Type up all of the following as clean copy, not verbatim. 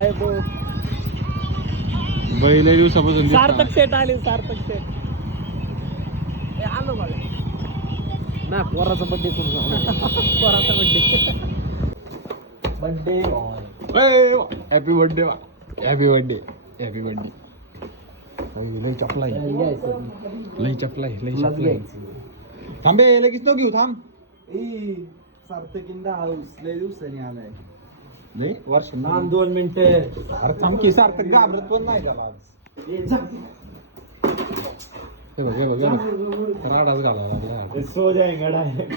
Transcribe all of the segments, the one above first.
बैल दिवसापासून सार्थक सेट आले, सार्थक सेट आलो मला ना. पोराचा बर्थडे करून पोराचा birthday happy birthday happy birthday happy birthday. लई चपलाय लई चपलाय लई चपलाय. थांबे लगेच तो घेऊ थांब. सार्थक इन द हाऊस लय दिवसांनी आलाय. नाही वर्ष 2 मिनिटं. अरे थांब की सार्थक घाबरत पण नाही त्याला आज. हे बघ हे बघ राडाच घाला लागला. सो जाएगा डायरेक्ट.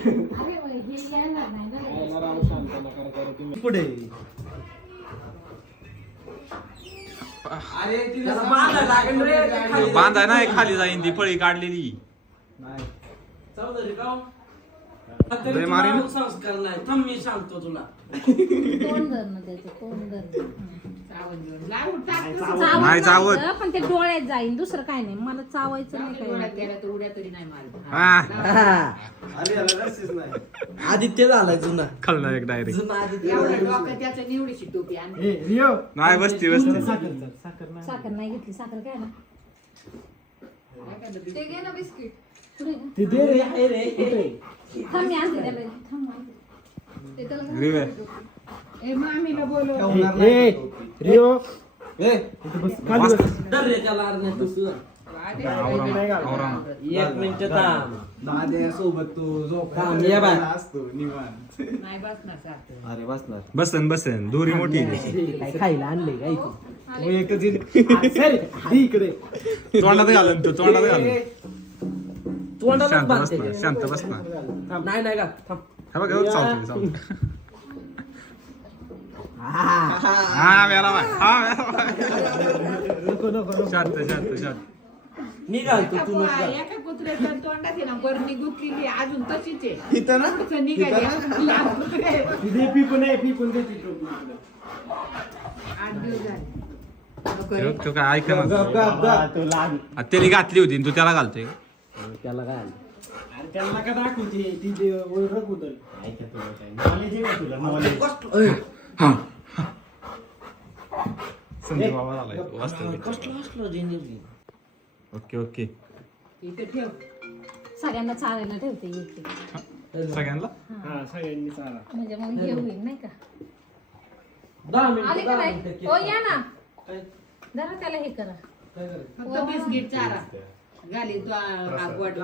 पुढे बांधाय नाही खाली जाईन ती फळी काढलेली. संस्कार नाही. थांब मी सांगतो तुला. नाही चावत. पण ते डोळ्यात जाईन, दुसरं काय नाही. मला चावायचं नाही काय. आदित्य झालाय जुना. खाल्ला एक डायरेक्ट. रिओ नाही बसती बसती. साखर नाही घेतली. साखर काय ना ते घे ना बिस्किट. ते दे रे. आहे रे. थांब मी आणते त्याला. थांब ते त्याला रिवे. ए मामीला बोलव. रिओ बस खाली बस. डर रे त्याला नाही तू. एक मिनिट थांब. दाद्या सोबत तू थांब, ये बाय. असतो निवांत. नाही बसणार सारखं. अरे बसणार. बसन बसन दोरी मोठी आहे. काय खायला आणले काय तू? एकच इकडे तोंडात घालून तो तोंडात घालून. तोंडाला शांत बांधते. बसना शांत बसना. नाही का थांब. हे बघ चालतं चालतं. हा मेरा बाय हा मेरा बाय. नको शांत शांत शांत. निघालतो तू नको. एका कुत्र्याच्या तोंडात आहे ना बरणी गुतलेली अजून तशीच आहे. इथं ना असं निघाली. लांब कुत्रे आहे. दे पिकून दे तिकडे. 8 दिवस झाले. तो काय ऐक ना. तो लाग. त्याने घातली होती तू त्याला घालतोय. त्याला काय अरे त्याला का दाखवते ती ओळख उदल. ऐका तुला काय नॉलेज आहे तुला नॉलेज. संजय बाबा झालाय वास्तविक. कसलं जिंदगी. Okay okay. इथे ठेव. सगळ्यांना चालायला ठेवते येते. सगळ्यांना हा सगळ्यांनी सारा. म्हणजे मग हे होईल नाही का. 10 आले का नाही? मिनिटं. हो या ना जरा त्याला हे करा. फक्त बिस्किट चारा घाली तो आगवट.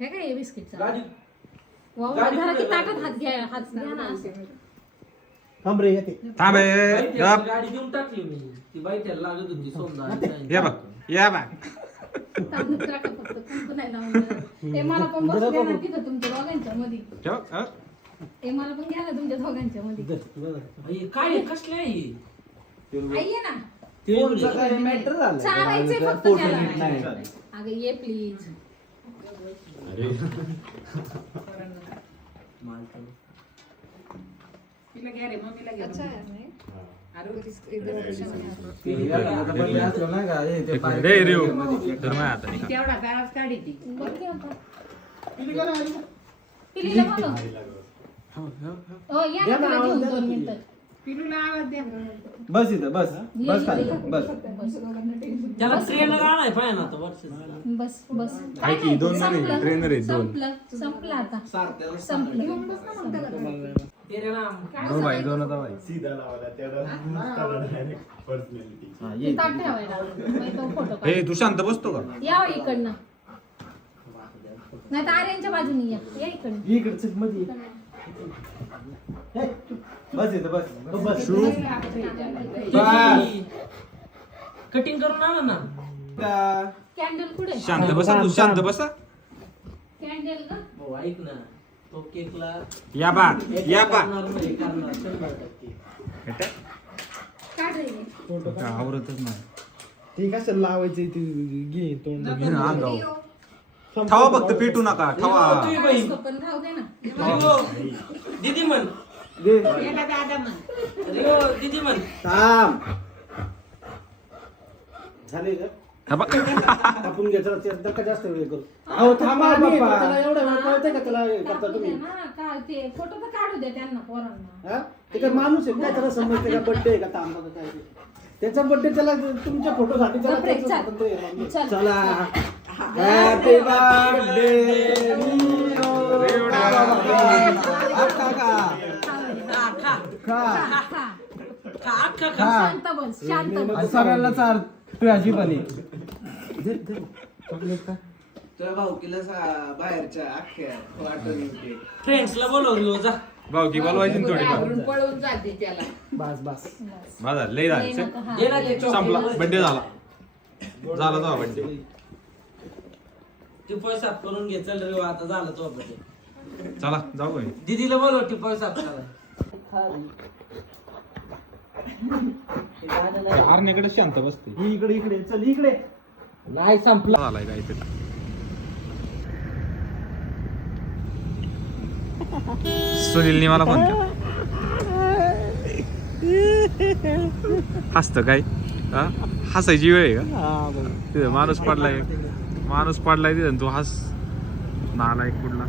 हे काय हे बिस्किटचा गाडी जरा ती ताटात हात घ्या ना असं. थांब रे येते. थांब गाडी देऊन टाकली मी. ती बाईच्याला लागत होती सोमवार. या बघ या बघ. तांदूळ टाका फक्त. कुंकू नाही लावून द्या. हे मला पण बसू द्या ना तिथं तुमच्या दोघांच्या मध्ये. हे मला पण घ्या ना तुमच्या दोघांच्या मध्ये. काय कसले आहे? आई ये ना. काय मॅटर झालं. चालायचंय फक्त त्याला. अगं ये प्लीज. तिला घ्या रे मम्मीला घ्या. अच्छा आहे. रे रे तर नाही आता निघा. तेवढा गाळाच काढी ती. पिलीला बोलव. हो या ना तिला घेऊन 2 मिनिटं. पिलूला आवाज द्या. बस इथं बस बस खाली बस. त्याला ट्रेनर आणाय पाहिजे ना आता वर्षाचा. बस बस. आहे की 2 नाही ट्रेनर आहे 2. संपलं आता. संपलं. घेऊन बस ना मग त्याला. तेरे नाम. दोन भाई दोन आता भाई. सीधा लावला तेवढा डायरेक्ट पर्सनॅलिटी. ते ताट ठेवायला. मग तो फोटो काढ. हे तू शांत बसतो का. या इकडनं. नाही तर आर्यांच्या बाजूने या इकडनं. इकडचं मध्ये बस इथं बस बस. कटिंग करून आणा ना. कॅन्डल कुठे? शांत बसा तू शांत बसा. कॅन्डल का? हो ऐक ना. तो केकला या बा या बा. काढ रे. आवरतच नाही. ती कशाला लावायची ती घे तोंड. घे ना अंगावर. ठेवा फक्त पेटू नका ठेवा. पण राहू दे ना. दीदी म्हण. याला दादा म्हण. रिओ दीदी म्हण. थांब झाले का. आपण घ्यायचं का जास्त वेळ करू. अहो थांबा बाप्पा. त्याला एवढा वेळ कळतंय का त्याला करता तुम्ही. ना का ते फोटो तर काढू द्या त्यांना पोरांना. हा ते काय माणूस आहे काय त्याला समजते का बर्थडे आहे का तांबा का काय ते. त्याचा बर्थडे त्याला तुमच्या फोटोसाठी त्याला गप्रे, त्याचं चल. स्वातंत्र्य आहे, मम्मी. चल. चला हॅपी बर्थडे शांत बस शांत बस सगळ्यांना चाल तू अशी पण तुझ्या भाऊकीला बाहेरच्या अख्ख्या वाटून फ्रेंड्सला बोलवलं जा भाऊ की बोलवायची ना थोडी घाबरून पळून जाते त्याला बस बस माझा लय झालं लय नका, हा. ये ना ते संपला बर्थडे झाला तो बर्थडे टिपॉय साफ करून घे चल रे आता झालं तो बर्थडे चला जाऊ काय दीदीला बोलव टिपॉय साफ करायला आरण्याकडे शांत बसते ही इकडे इकडे चल इकडे नाही संपला झालाय काहीतरी सुनीलने मला फोन केला हसत काय हा? हसायची वेळ आहे का तिथं माणूस पडलाय तिथं तू हस नालायक कुठला